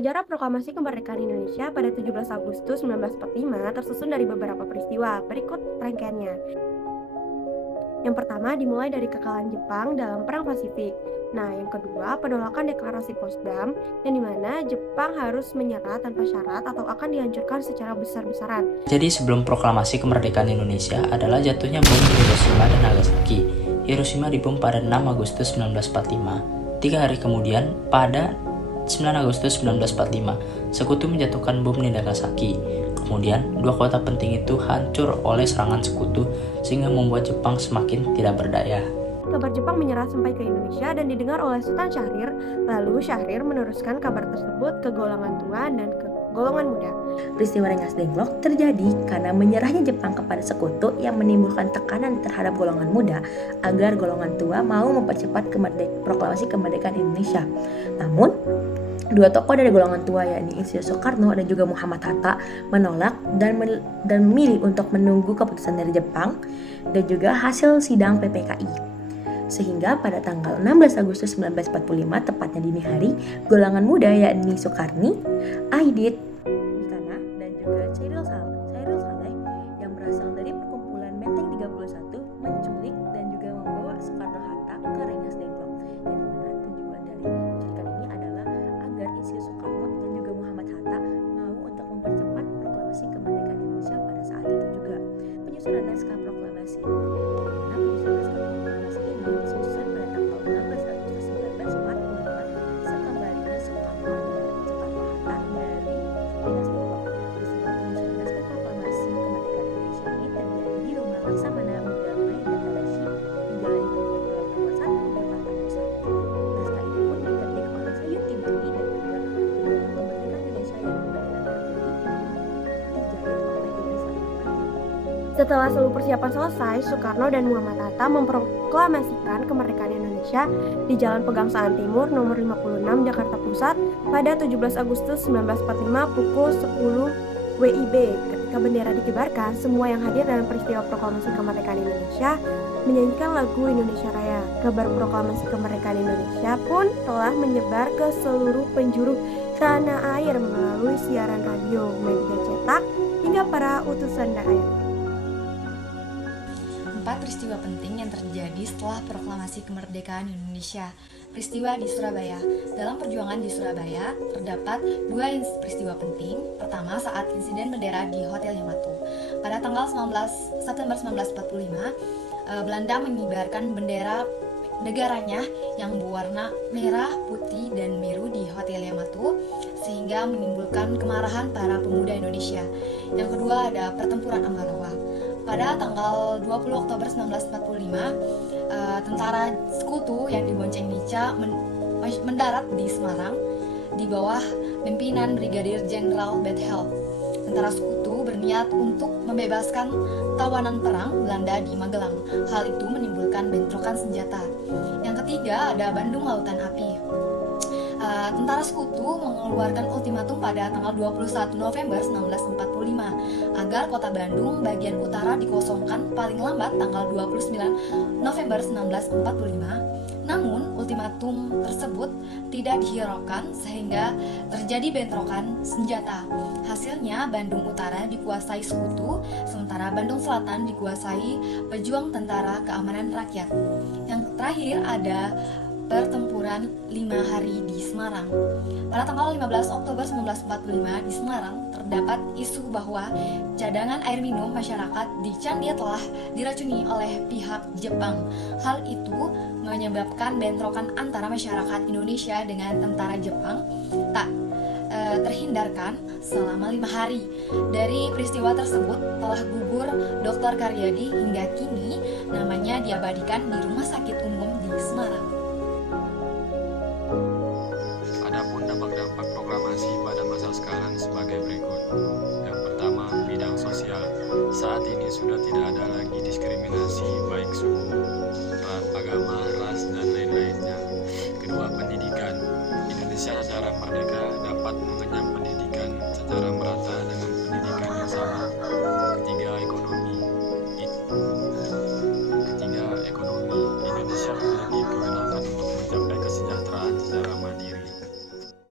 Sejarah proklamasi kemerdekaan Indonesia pada 17 Agustus 1945 tersusun dari beberapa peristiwa. Berikut rangkaiannya. Yang pertama dimulai dari kekalahan Jepang dalam Perang Pasifik. Nah, yang kedua penolakan deklarasi Potsdam, yang dimana Jepang harus menyerah tanpa syarat atau akan dihancurkan secara besar-besaran. Jadi sebelum proklamasi kemerdekaan Indonesia adalah jatuhnya bom di Hiroshima dan Nagasaki. Hiroshima dibom pada 6 Agustus 1945. 3 hari kemudian, pada 9 Agustus 1945, Sekutu menjatuhkan bom di Nagasaki. Kemudian, dua kota penting itu hancur oleh serangan Sekutu sehingga membuat Jepang semakin tidak berdaya. Kabar Jepang menyerah sampai ke Indonesia dan didengar oleh Sultan Syahrir. Lalu Syahrir meneruskan kabar tersebut ke golongan tua dan ke golongan muda. Peristiwa Rengas Dengklok terjadi karena menyerahnya Jepang kepada Sekutu yang menimbulkan tekanan terhadap golongan muda agar golongan tua mau mempercepat proklamasi kemerdekaan Indonesia. Namun, dua tokoh dari golongan tua yakni Insinyur Soekarno dan juga Muhammad Hatta menolak dan memilih untuk menunggu keputusan dari Jepang dan juga hasil sidang PPKI. Sehingga pada tanggal 16 Agustus 1945, tepatnya dini hari, golongan muda yakni Soekarni, Aidit, Mikana, dan juga Chairil Saleh yang berasal dari perkumpulan Menteng 31 menculik dan juga membawa Soekarno-Hatta ke Rengas Dengklok. Yang dimana tujuan dari penculikan ini adalah agar Insinyur Soekarno dan juga Muhammad Hatta mau untuk mempercepat proklamasi kemerdekaan Indonesia pada saat itu juga. Penyusunan naskah proklamasi. Penyusunan naskah proklamasi ini disusun pada tanggal 16 Agustus 1945 sekembalinya Soekarno dan Soekarno-Hatta dari Rengas Dengklok. Peristiwa penyusunan naskah proklamasi kemerdekaan Indonesia ini terjadi di rumah Laksamana Damai dan Tadashi di Jalan Ibu Kota nomor 1 Jakarta Pusat. Naskah itu pun diketik oleh Sayun Timtoni dan juga Bendera Kemerdekaan Indonesia yang berwarna putih dijahit oleh Ibu Fatmawati. Setelah seluruh persiapan selesai, Soekarno dan Muhammad Hatta memproklamasikan kemerdekaan Indonesia di Jalan Pegangsaan Timur nomor 56 Jakarta Pusat pada 17 Agustus 1945 pukul 10 WIB. Ketika bendera dikibarkan, semua yang hadir dalam peristiwa proklamasi kemerdekaan Indonesia menyanyikan lagu Indonesia Raya. Kabar proklamasi kemerdekaan Indonesia pun telah menyebar ke seluruh penjuru tanah air melalui siaran radio, media cetak, hingga para utusan daerah. 4 peristiwa penting yang terjadi setelah proklamasi kemerdekaan Indonesia. Peristiwa di Surabaya. Dalam perjuangan di Surabaya, terdapat 2 peristiwa penting. Pertama, saat insiden bendera di Hotel Yamato. Pada tanggal 19 September 1945, Belanda mengibarkan bendera negaranya yang berwarna merah, putih, dan biru di Hotel Yamato sehingga menimbulkan kemarahan para pemuda Indonesia. Yang kedua ada pertempuran Ambarawa. Pada tanggal 20 Oktober 1945, tentara Sekutu yang dibonceng Nica mendarat di Semarang di bawah pimpinan Brigadir Jenderal Bethel. Tentara Sekutu berniat untuk membebaskan tawanan perang Belanda di Magelang. Hal itu menimbulkan bentrokan senjata. Yang ketiga ada Bandung Lautan Api. Tentara Sekutu mengeluarkan ultimatum pada tanggal 21 November 1945 agar kota Bandung bagian utara dikosongkan paling lambat tanggal 29 November 1945. Namun, ultimatum tersebut tidak dihiraukan sehingga terjadi bentrokan senjata. Hasilnya, Bandung Utara dikuasai Sekutu, sementara Bandung Selatan dikuasai pejuang Tentara Keamanan Rakyat. Yang terakhir ada pertempuran 5 hari di Semarang. Pada tanggal 15 Oktober 1945 di Semarang terdapat isu bahwa cadangan air minum masyarakat di Candia telah diracuni oleh pihak Jepang. Hal itu menyebabkan bentrokan antara masyarakat Indonesia dengan tentara Jepang tak terhindarkan selama 5 hari. Dari peristiwa tersebut telah gugur Dr. Karyadi hingga kini namanya diabadikan di Rumah Sakit Umum di Semarang. Adapun dampak-dampak proklamasi pada masa sekarang sebagai berikut. Yang pertama, bidang sosial. Saat ini sudah tidak ada lagi diskriminasi baik suku, agama, ras, dan lain-lainnya. Kedua, pendidikan. Indonesia secara merdeka